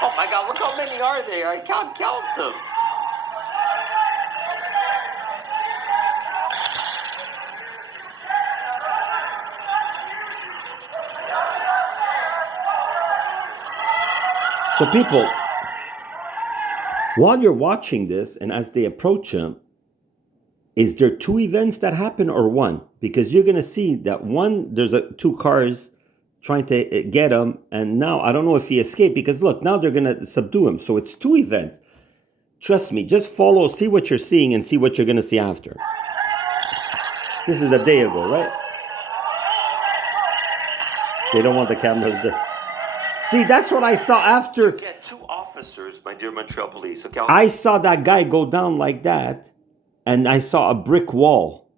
Oh my God, look how many are there. I can't count them. So people, while you're watching this and as they approach him, is there two events that happen or one? Because you're going to see that one, there's two cars trying to get him. And now I don't know if he escaped because look, now they're going to subdue him. So it's two events. Trust me, just follow, see what you're seeing and see what you're going to see after. This is a day ago, right? They don't want the cameras there. See, that's what I saw after. You get two officers, my dear Montreal police. Okay, I saw that guy go down like that, and I saw a brick wall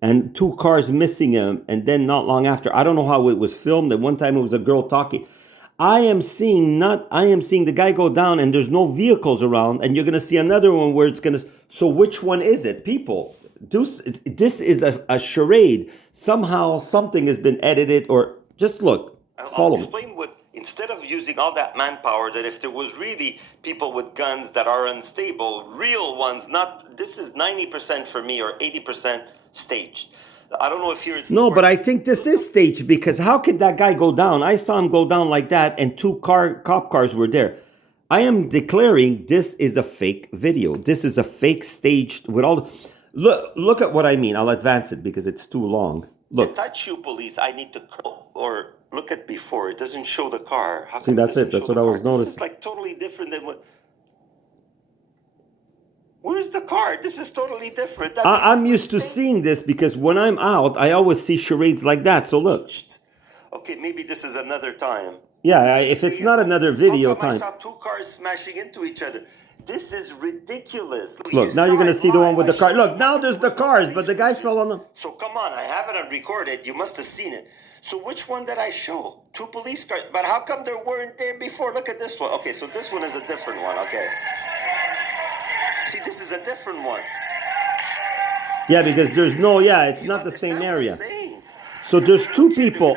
and two cars missing him. And then not long after, I don't know how it was filmed. At one time, it was a girl talking. I am seeing the guy go down, and there's no vehicles around, and you're gonna see another one where it's gonna. So which one is it, people? This is a charade. Somehow something has been edited, or just look. I'll explain what, instead of using all that manpower, that if there was really people with guns that are unstable, real ones, not, this is 90% for me or 80% staged. I don't know if here it's... No, but I think this is staged because how could that guy go down? I saw him go down like that and two cop cars were there. I am declaring this is a fake video. This is a fake staged with all the... Look at what I mean. I'll advance it because it's too long. Look. Touch you, police. I need to... Or look at before. It doesn't show the car. How See, that's it. That's what I was noticing. This is like totally different than what... Where's the car? This is totally different. I'm used to seeing this because when I'm out, I always see charades like that. So look. Okay, maybe this is another time. Yeah, if it's not another video time. I saw two cars smashing into each other. This is ridiculous. Look, now you're going to see the one with the car. Look, now there's the cars, but the guy fell on them. So come on, I have it on recorded. You must have seen it. So which one did I show? Two police cars. But how come there weren't there before? Look at this one. Okay, so this one is a different one. Okay. See, this is a different one. Yeah, because there's no, it's not the same area. So there's two people.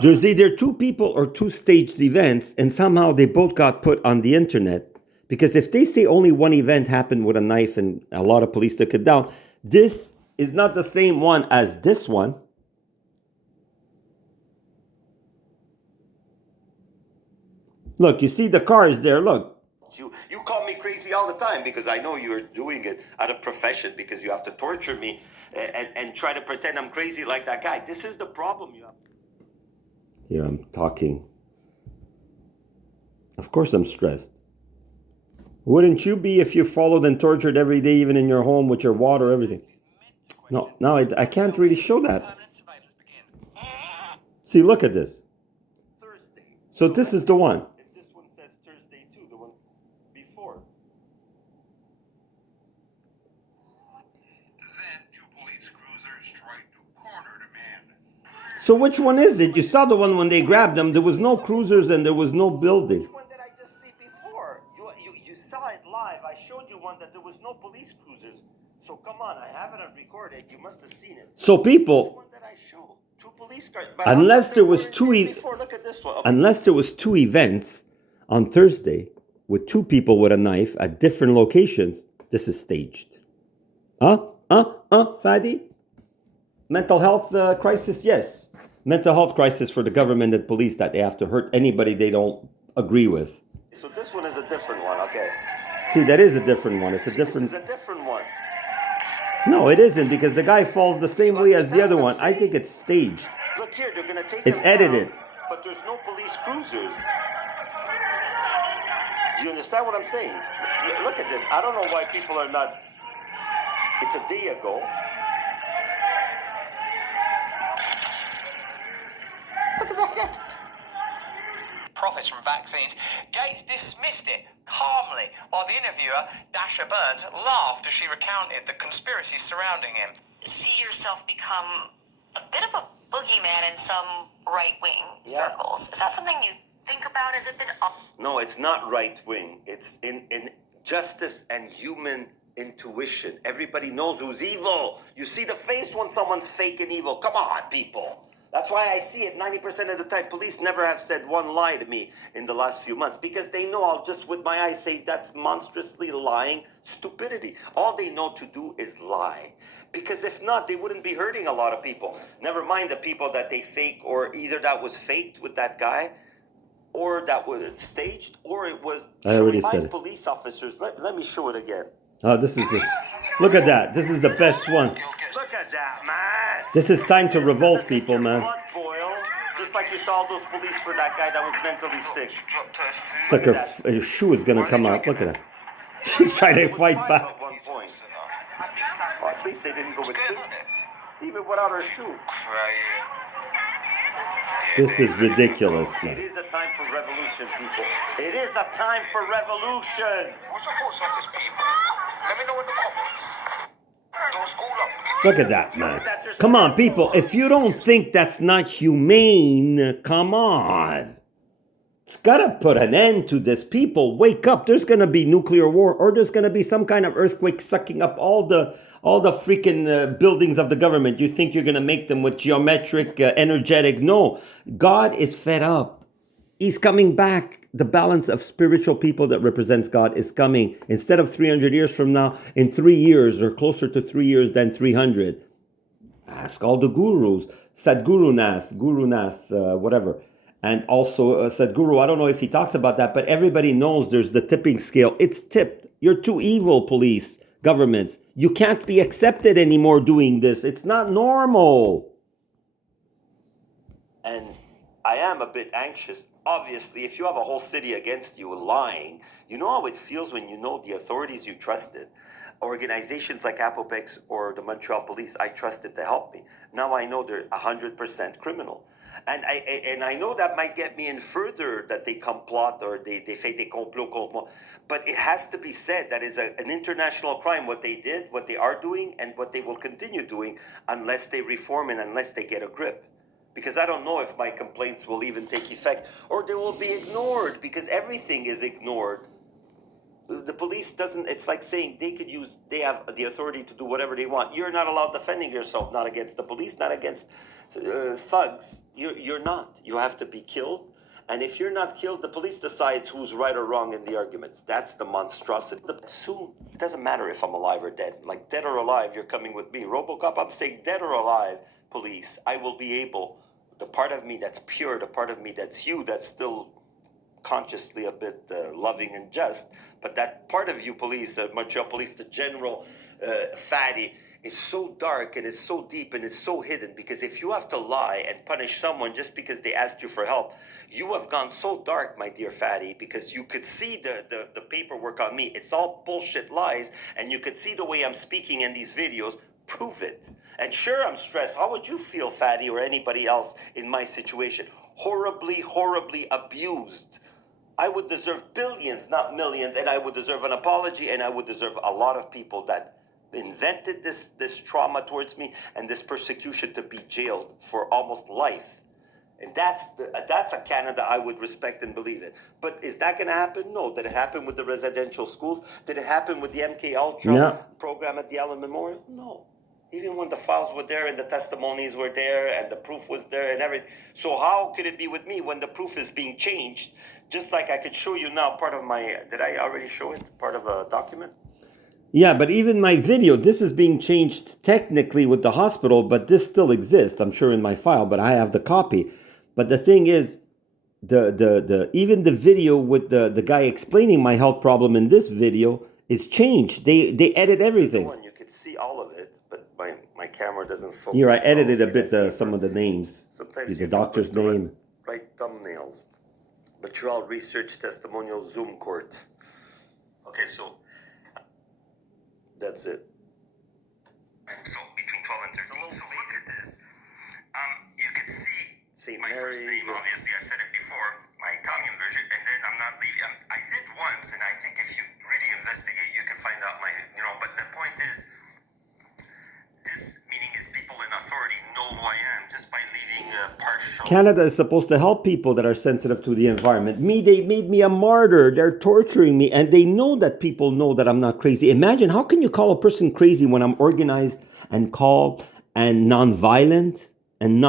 There's either two people or two staged events, and somehow they both got put on the internet. Because if they say only one event happened with a knife and a lot of police took it down, this is not the same one as this one. Look, you see the cars there, look. You call me crazy all the time because I know you're doing it out of profession because you have to torture me and try to pretend I'm crazy like that guy. This is the problem you have. Here I'm talking. Of course I'm stressed. Wouldn't you be if you followed and tortured every day, even in your home with your water, everything? No, I can't really show that. See, look at this. So this is the one. If this one says Thursday too, the one before. Then two police cruisers tried to corner the man. So which one is it? You saw the one when they grabbed them. There was no cruisers and there was no building. Which one did I just see before? You saw it live. I showed you one that there was no police cruisers. So come on, I have it on recorded. You must have seen it. So people, which one did I show? Two police cars. Unless there was Look at this one. Okay. Unless there was two events on Thursday with two people with a knife at different locations, this is staged. Fadi? Mental health crisis, yes. Mental health crisis for the government and police that they have to hurt anybody they don't agree with. So this one is a different one, okay. See, that is a different one. It's a different... This is a different one. No, it isn't, because the guy falls the same way as the other one. I think it's staged. Look here, they're going to take It's edited. Down, but there's no police cruisers. Do you understand what I'm saying? Look at this. I don't know why people are not... It's a day ago. Look at that. Profits from vaccines, Gates dismissed it calmly, while the interviewer, Dasha Burns, laughed as she recounted the conspiracy surrounding him. See yourself become a bit of a boogeyman in some right-wing circles. Is that something you think about? Has it been up? No, it's not right-wing. It's in justice and human intuition. Everybody knows who's evil. You see the face when someone's fake and evil. Come on, people. That's why I see it 90% of the time. Police never have said one lie to me in the last few months because they know I'll just with my eyes say that's monstrously lying stupidity. All they know to do is lie. Because if not, they wouldn't be hurting a lot of people. Never mind the people that they fake, or either that was faked with that guy, or that was staged, or it was I already five said it. police officers. Let me show it again. Oh, this is it. Look at that. This is the best one. Look at that, man. This is time to This revolt, doesn't make people, your man. blood boil, just like you saw all those police for that guy that was mentally sick. Look, her shoe is gonna come out. Look at that. She's trying to It was fight five back. at one point. Well, at least they didn't go with two. Even without her shoe. This is ridiculous, It man. is a time for revolution, people. It is a time for revolution. What's your thoughts on this, people? Let me know in the comments. Don't school up. Look at that, man. Come on, people. If you don't think that's not humane, come on. It's gotta put an end to this. People, wake up. There's gonna be nuclear war, or there's gonna be some kind of earthquake sucking up all the freaking buildings of the government. You think you're gonna make them with geometric, energetic? No. God is fed up. He's coming back. The balance of spiritual people that represents God is coming. Instead of 300 years from now, in 3 years, or closer to 3 years than 300. Ask all the gurus. Sadhguru Nath, Guru Nath, whatever. And also Sadhguru, I don't know if he talks about that, but everybody knows there's the tipping scale. It's tipped. You're too evil, police, governments. You can't be accepted anymore doing this. It's not normal. And I am a bit anxious. Obviously, if you have a whole city against you lying, you know how it feels when you know the authorities you trusted, organizations like Apopex or the Montreal police, I trusted to help me. Now I know they're 100% criminal. And I know that might get me in further that they complot or they fait des complots contre moi. But it has to be said that is an international crime, what they did, what they are doing, and what they will continue doing unless they reform and unless they get a grip. Because I don't know if my complaints will even take effect or they will be ignored because everything is ignored. The police doesn't, it's like saying they have the authority to do whatever they want. You're not allowed defending yourself, not against the police, not against thugs. You're not. You have to be killed. And if you're not killed, the police decides who's right or wrong in the argument. That's the monstrosity. Soon, it doesn't matter if I'm alive or dead. Like dead or alive, you're coming with me. RoboCop, I'm saying dead or alive, police, I will be able, the part of me that's pure, the part of me that's you, that's still consciously a bit loving and just, but that part of you, police, Montreal police, the general fatty, is so dark and it's so deep and it's so hidden because if you have to lie and punish someone just because they asked you for help, you have gone so dark, my dear fatty, because you could see the paperwork on me. It's all bullshit lies, and you could see the way I'm speaking in these videos. Prove it. And sure, I'm stressed. How would you feel, fatty, or anybody else in my situation? Horribly, horribly abused. I would deserve billions, not millions, and I would deserve an apology, and I would deserve a lot of people that invented this trauma towards me and this persecution to be jailed for almost life. And that's a Canada I would respect and believe in. But is that going to happen? No. Did it happen with the residential schools? Did it happen with the MK Ultra program at the Allen Memorial? No. Even when the files were there and the testimonies were there and the proof was there and everything. So how could it be with me when the proof is being changed? Just like I could show you now part of my, did I already show it? Part of a document? Yeah, but even my video, this is being changed technically with the hospital, but this still exists, I'm sure, in my file, but I have the copy. But the thing is, even the video with the guy explaining my health problem in this video is changed. They edit everything. This is the one. You could see all of it, but my camera doesn't focus. Here, I edited a bit some of the names. Sometimes the doctor's name. Right thumbnails. Montreal Research Testimonial Zoom Court. Okay, so that's it. So between 12 and 13. So look at this. You can see St. my first Mary's. name. Obviously, I said it before, my Italian version, and then I'm not leaving. I did once, and I think if you really investigate, you can find out my, but the point is, this meaning is people in authority know who I am just by leaving partial. Canada is supposed to help people that are sensitive to the environment. They made me a martyr. They're torturing me, and they know that people know that I'm not crazy. Imagine, how can you call a person crazy when I'm organized and calm and nonviolent? and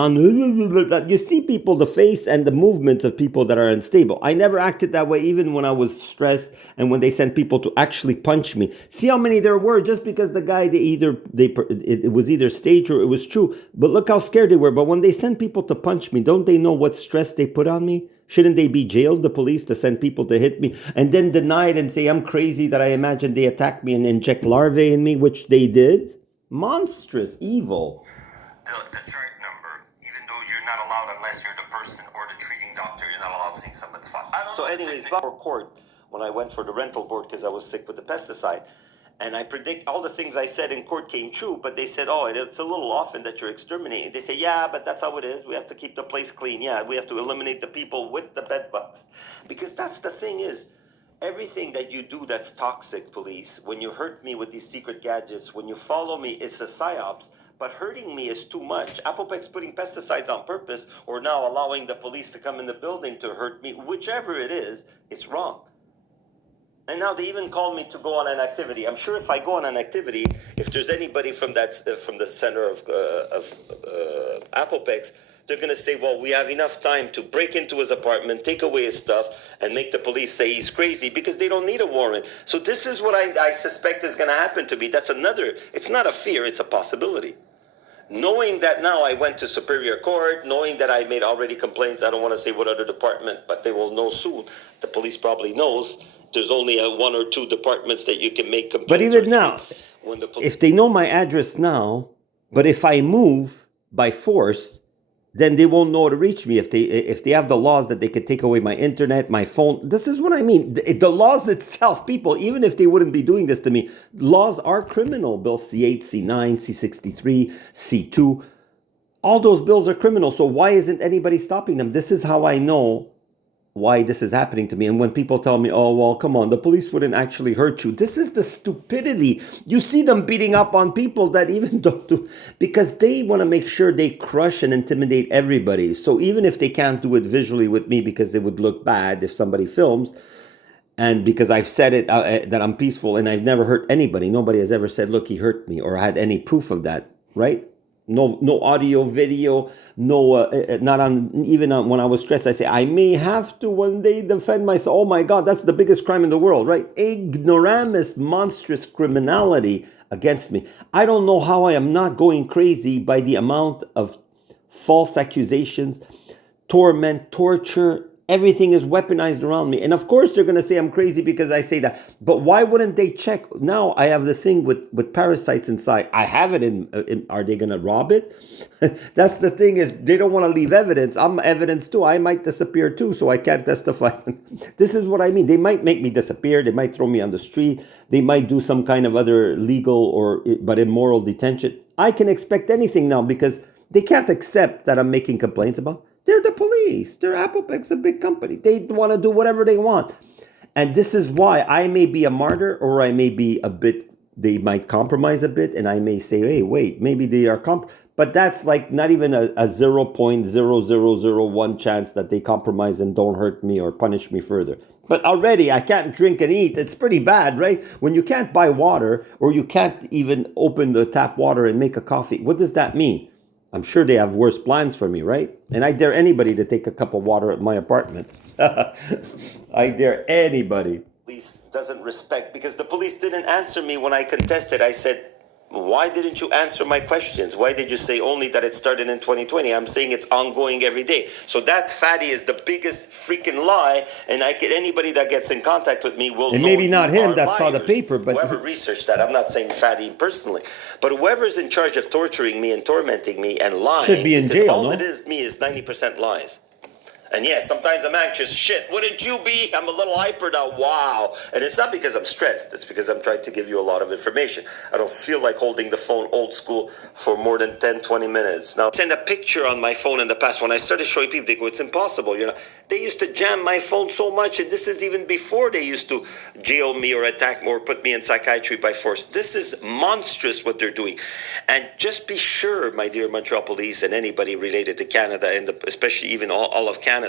you see people, the face and the movements of people that are unstable. I never acted that way, even when I was stressed and when they sent people to actually punch me. See how many there were, just because the guy, it was either staged or it was true. But look how scared they were. But when they send people to punch me, don't they know what stress they put on me? Shouldn't they be jailed, the police, to send people to hit me and then deny it and say I'm crazy that I imagine they attacked me and inject larvae in me, which they did? Monstrous, evil. The chart number, even though you're not allowed unless you're the person or the treating doctor, you're not allowed saying something that's fine. I don't know. So anyways, before court, when I went for the rental board because I was sick with the pesticide, and I predict all the things I said in court came true, but they said, oh, it's a little often that you're exterminating. They say, yeah, but that's how it is. We have to keep the place clean. Yeah, we have to eliminate the people with the bed bugs. Because that's the thing is, everything that you do that's toxic, police, when you hurt me with these secret gadgets, when you follow me, it's a psyops. But hurting me is too much. Apopec's putting pesticides on purpose, or now allowing the police to come in the building to hurt me, whichever it is, it's wrong. And now they even called me to go on an activity. I'm sure if I go on an activity, if there's anybody from that from the center of Apopec's, they're going to say, well, we have enough time to break into his apartment, take away his stuff, and make the police say he's crazy because they don't need a warrant. So this is what I suspect is going to happen to me. That's another, it's not a fear, it's a possibility. Knowing that now I went to Superior Court, knowing that I made already complaints, I don't want to say what other department, but they will know soon. The police probably knows. There's only one or two departments that you can make complaints. But even now, if they know my address now, but if I move by force, then they won't know how to reach me. If they have the laws that they could take away my internet, my phone. This is what I mean. The laws itself, people, even if they wouldn't be doing this to me, laws are criminal. Bill C8, C9, C63, C2. All those bills are criminal. So why isn't anybody stopping them? This is how I know why this is happening to me. And when people tell me, oh, well, come on, the police wouldn't actually hurt you. This is the stupidity. You see them beating up on people that even don't do, because they want to make sure they crush and intimidate everybody. So even if they can't do it visually with me because it would look bad if somebody films, and because I've said it, that I'm peaceful and I've never hurt anybody. Nobody has ever said, look, he hurt me, or had any proof of that, right? No audio, video, not on, even on, when I was stressed, I say, I may have to one day defend myself. Oh my God, that's the biggest crime in the world, right? Ignoramus, monstrous criminality against me. I don't know how I am not going crazy by the amount of false accusations, torment, torture. Everything is weaponized around me. And of course, they're going to say I'm crazy because I say that. But why wouldn't they check? Now I have the thing with parasites inside. I have it in are they going to rob it? That's the thing, is they don't want to leave evidence. I'm evidence too. I might disappear too, so I can't testify. This is what I mean. They might make me disappear. They might throw me on the street. They might do some kind of other legal but immoral detention. I can expect anything now because they can't accept that I'm making complaints about. They're the police. They're Apopec's a big company. They want to do whatever they want. And this is why I may be a martyr, or I may be a bit, they might compromise a bit, and I may say, hey, wait, maybe they are but that's like not even a 0.0001 chance that they compromise and don't hurt me or punish me further. But already I can't drink and eat. It's pretty bad, right? When you can't buy water, or you can't even open the tap water and make a coffee, what does that mean? I'm sure they have worse plans for me, right? And I dare anybody to take a cup of water at my apartment. I dare anybody. Police doesn't respect, because the police didn't answer me when I contested. I said, why didn't you answer my questions? Why did you say only that it started in 2020? I'm saying it's ongoing every day. So that's fatty is the biggest freaking lie. And anybody that gets in contact with me will and know maybe not him that liars. saw the paper, but whoever researched that. I'm not saying fatty personally, but whoever's in charge of torturing me and tormenting me and lying should be in jail. All it is me is 90% lies. And yeah, sometimes I'm anxious. Shit, wouldn't you be? I'm a little hyper now. Wow. And it's not because I'm stressed. It's because I'm trying to give you a lot of information. I don't feel like holding the phone old school for more than 10, 20 minutes. Now, send a picture on my phone in the past. When I started showing people, they go, it's impossible. You know, they used to jam my phone so much. And this is even before they used to jail me or attack me or put me in psychiatry by force. This is monstrous what they're doing. And just be sure, my dear Montreal police and anybody related to Canada, and especially even all of Canada,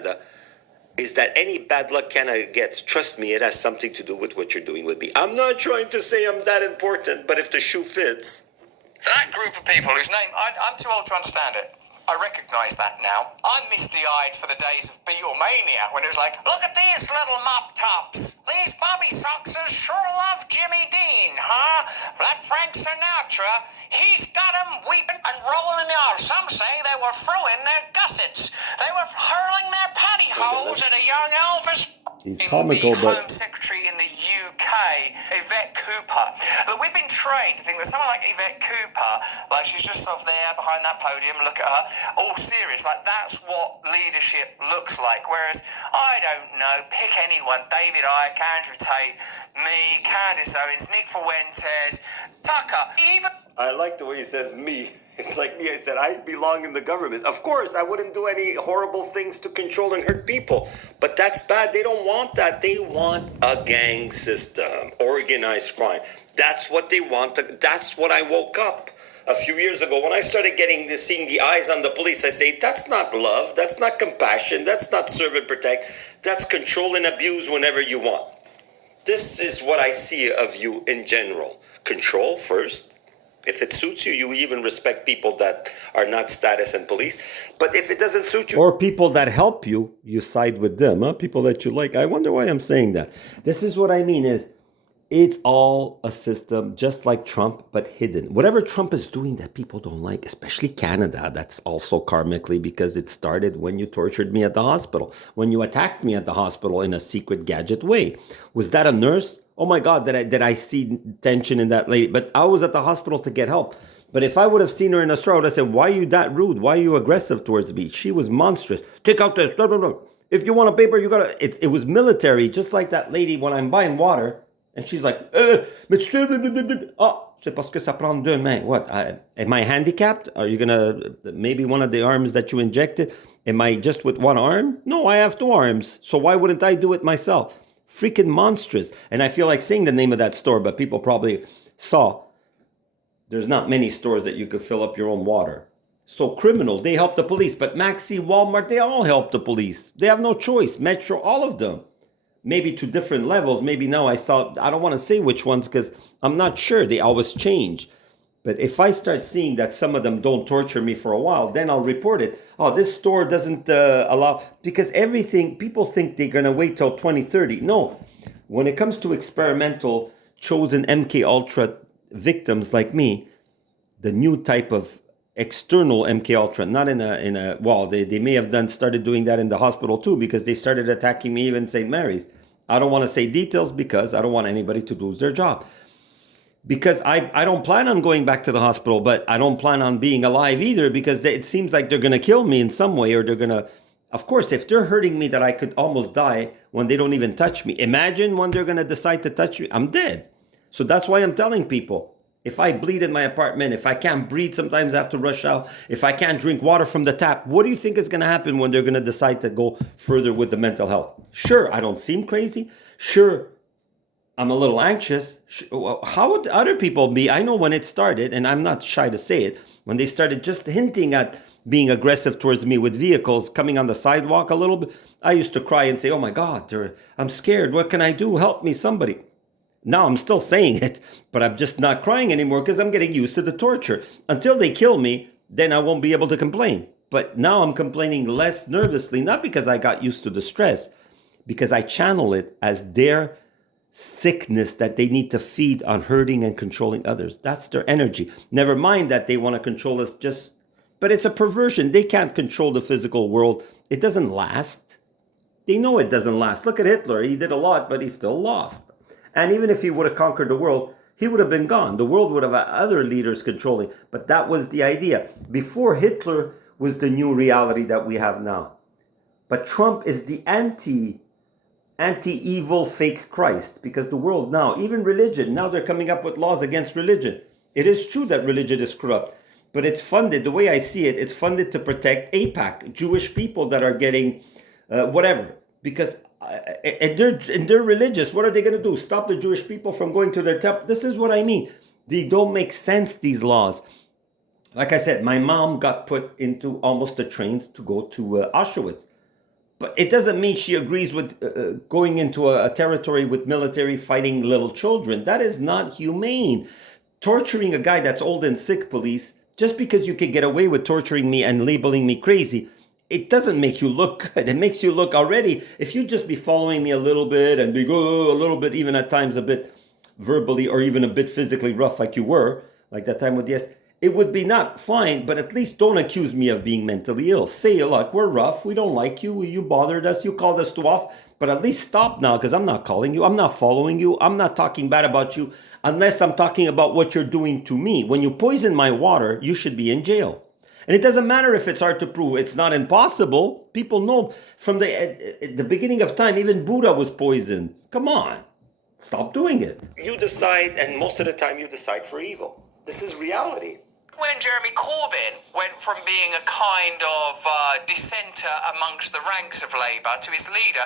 is that any bad luck Canada gets, trust me, it has something to do with what you're doing with me. I'm not trying to say I'm that important, but if the shoe fits. For that group of people whose name, I'm too old to understand it. I recognise that now. I'm misty-eyed for the days of Beatlemania, when it was like, look at these little mop tops. These Bobby Soxers sure love Jimmy Dean, huh? That Frank Sinatra, he's got 'em weeping and rolling in the aisle. Some say they were throwing their gussets. They were hurling their pantyhose at a young Elvis. He's comical, the but Home Secretary in the UK, Yvette Cooper. But we've been trained to think that someone like Yvette Cooper, like she's just sort of there behind that podium, look at her, all serious, like that's what leadership looks like. Whereas, I don't know, pick anyone, David Icke, Andrew Tate, me, Candace Owens, Nick Fuentes, Tucker, even... I like the way he says me. It's like me. I said, I belong in the government. Of course, I wouldn't do any horrible things to control and hurt people. But that's bad. They don't want that. They want a gang system, organized crime. That's what they want. That's what I woke up a few years ago. When I started seeing the eyes on the police, I say, that's not love. That's not compassion. That's not serve and protect. That's control and abuse whenever you want. This is what I see of you in general. Control first. If it suits you, you even respect people that are not status and police. But if it doesn't suit you... Or people that help you, you side with them, huh? People that you like. I wonder why I'm saying that. This is what I mean is, it's all a system, just like Trump, but hidden. Whatever Trump is doing that people don't like, especially Canada, that's also karmically because it started when you tortured me at the hospital, when you attacked me at the hospital in a secret gadget way. Was that a nurse? Oh my God, did I see tension in that lady? But I was at the hospital to get help. But if I would have seen her in a store, I would have said, why are you that rude? Why are you aggressive towards me? She was monstrous. Take out this. No. If you want a paper, you got to... It was military, just like that lady when I'm buying water. And she's like, mais tu sais, oh, c'est parce que ça prend deux mains. What? Am I handicapped? Are you going to, maybe one of the arms that you injected? Am I just with one arm? No, I have two arms. So why wouldn't I do it myself? Freaking monstrous. And I feel like saying the name of that store, but people probably saw there's not many stores that you could fill up your own water. So criminals, they help the police. But Maxi, Walmart, they all help the police. They have no choice. Metro, all of them. Maybe to different levels. Maybe now I don't want to say which ones because I'm not sure. They always change. But if I start seeing that some of them don't torture me for a while, then I'll report it. Oh, this store doesn't allow... Because everything, people think they're going to wait till 2030. No. When it comes to experimental, chosen MK Ultra victims like me, the new type of external MK Ultra, not in a well, they may have started doing that in the hospital too, because they started attacking me even St. Mary's. I don't want to say details because I don't want anybody to lose their job. Because I don't plan on going back to the hospital, but I don't plan on being alive either, because it seems like they're going to kill me in some way, or they're going to, of course, if they're hurting me that I could almost die when they don't even touch me. Imagine when they're going to decide to touch me. I'm dead. So that's why I'm telling people, if I bleed in my apartment, if I can't breathe sometimes I have to rush out, if I can't drink water from the tap, what do you think is going to happen when they're going to decide to go further with the mental health? Sure, I don't seem crazy. Sure, I'm a little anxious. How would other people be? I know when it started, and I'm not shy to say it, when they started just hinting at being aggressive towards me with vehicles coming on the sidewalk a little bit, I used to cry and say, oh my God, I'm scared. What can I do? Help me, somebody. Now I'm still saying it, but I'm just not crying anymore because I'm getting used to the torture. Until they kill me, then I won't be able to complain. But now I'm complaining less nervously, not because I got used to the stress, because I channel it as their sickness that they need to feed on hurting and controlling others. That's their energy. Never mind that they want to control us but it's a perversion. They can't control the physical world. It doesn't last. They know it doesn't last. Look at Hitler. He did a lot, but he still lost. And even if he would have conquered the world, he would have been gone. The world would have had other leaders controlling. But that was the idea. Before Hitler was the new reality that we have now. But Trump is the anti-evil fake Christ. Because the world now, even religion, now they're coming up with laws against religion. It is true that religion is corrupt. But it's funded, the way I see it, it's funded to protect AIPAC, Jewish people that are getting whatever. Because... And they're religious. What are they going to do? Stop the Jewish people from going to their temple? This is what I mean. They don't make sense, these laws. Like I said, my mom got put into almost the trains to go to Auschwitz. But it doesn't mean she agrees with going into a territory with military fighting little children. That is not humane. Torturing a guy that's old and sick, police, Just because you could get away with torturing me and labeling me crazy, it doesn't make you look good. It makes you look already, if you just be following me a little bit and be a little bit, even at times a bit verbally or even a bit physically rough like you were, like that time with yes, it would be not fine, but at least don't accuse me of being mentally ill. Say, look, we're rough, we don't like you, you bothered us, you called us too off, but at least stop now, because I'm not calling you, I'm not following you, I'm not talking bad about you, unless I'm talking about what you're doing to me. When you poison my water, you should be in jail. And it doesn't matter if it's hard to prove. It's not impossible. People know from the beginning of time, even Buddha was poisoned. Come on. Stop doing it. You decide, and most of the time you decide for evil. This is reality. When Jeremy Corbyn went from being a kind of dissenter amongst the ranks of Labour to his leader,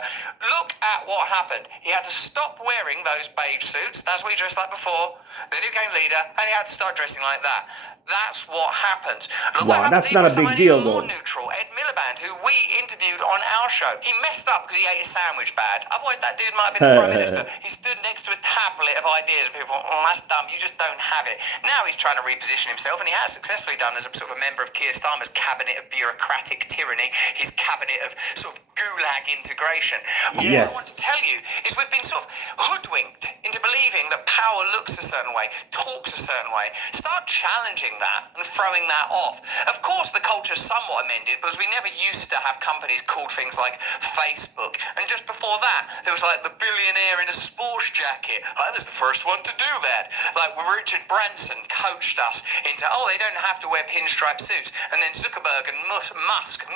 look at what happened. He had to stop wearing those beige suits. That's what he dressed like before. Then he became leader, and he had to start dressing like that. That's what happens. Look Wow, what that's happened not a to big someone deal, even more though. neutral, Ed Miliband, who we interviewed on our show. He messed up because he ate a sandwich bad. Otherwise, that dude might have been the Prime Minister. He stood next to a tablet of ideas, and people thought, oh, that's dumb, you just don't have it. Now he's trying to reposition himself, and he has successfully done as a sort of a member of Keir Starmer's cabinet of bureaucratic tyranny, his cabinet of sort of gulag integration. But Yes. what I want to tell you is we've been sort of hoodwinked into believing that power looks a certain way, talks a certain way. Start challenging that and throwing that off. Of course, the culture's somewhat amended because we never used to have companies called things like Facebook. And just before that, there was like the billionaire in a sports jacket. I was the first one to do that. Like Richard Branson coached us into, oh, they don't have to wear pinstripe suits. And then Zuckerberg and Elon Musk,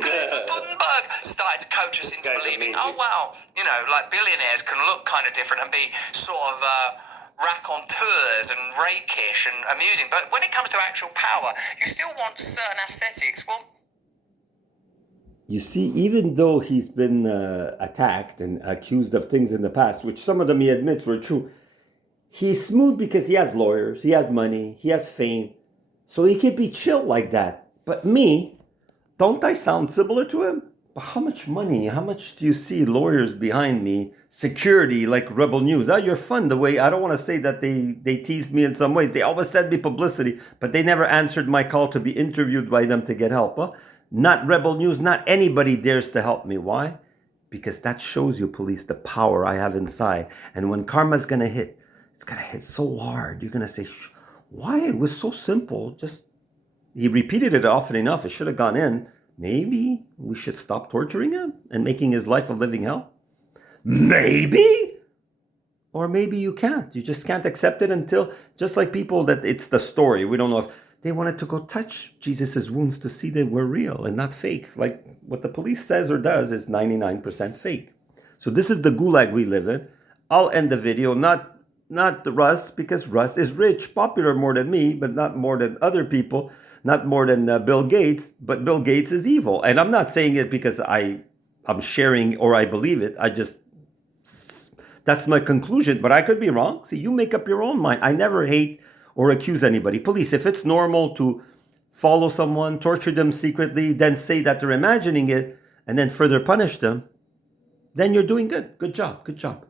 Greta Thunberg started to coach us into Guy's believing, amazing. oh, wow, you know, like billionaires can look kind of different and be sort of raconteurs and rakish and amusing. But when it comes to actual power, you still want certain aesthetics. Well, You see, even though he's been attacked and accused of things in the past, which some of them he admits were true, he's smooth because he has lawyers, he has money, he has fame, so he could be chill like that. But me, don't I sound similar to him? But how much money, how much do you see lawyers behind me, security like Rebel News? You're fun the way, I don't want to say that they teased me in some ways. They always sent me publicity, but they never answered my call to be interviewed by them to get help. Huh? Not Rebel News, not anybody dares to help me. Why? Because that shows you, police, the power I have inside. And when karma's going to hit, it's going to hit so hard. You're going to say, why? It was so simple. Just, he repeated it often enough. It should have gone in. Maybe we should stop torturing him and making his life a living hell. Maybe. Or maybe you can't. You just can't accept it until, just like people that it's the story. We don't know if they wanted to go touch Jesus's wounds to see they were real and not fake. Like what the police says or does is 99% fake. So this is the gulag we live in. I'll end the video, not Russ, because Russ is rich, popular more than me, but not more than other people, not more than Bill Gates, but Bill Gates is evil. And I'm not saying it because I'm sharing or I believe it. That's my conclusion, but I could be wrong. See, you make up your own mind. I never hate or accuse anybody. Police, if it's normal to follow someone, torture them secretly, then say that they're imagining it, and then further punish them, then you're doing good. Good job. Good job.